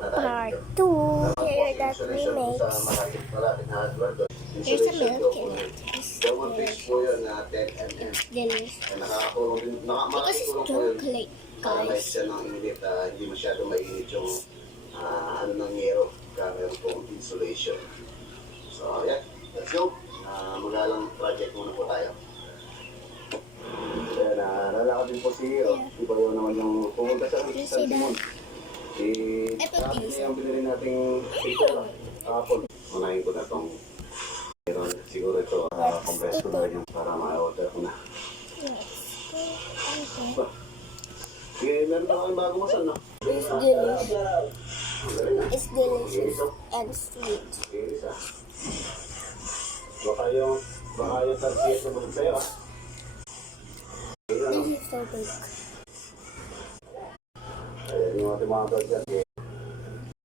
Part 2. Here that we make. There's a milk in it. It's delicious. Because it's chocolate, guys. Hindi masyado mainit yung ng yero. Meron pong insulation. So, yeah. Let's go. Magalang project muna po tayo. Kaya nalalakad din po si Hero. Iba yun naman yung pumunta sa San Simon. Yung binili nating paper apple. Unahin ko na itong meron. Siguro ito, compress ko na rin yung para ma-order ko na. Sige, meron na kami bagong masal, no? It's delicious. It's delicious and sweet. Baka yung tarsiya sa mga sa'yo, ah. This is so big. Ayan yung ating mga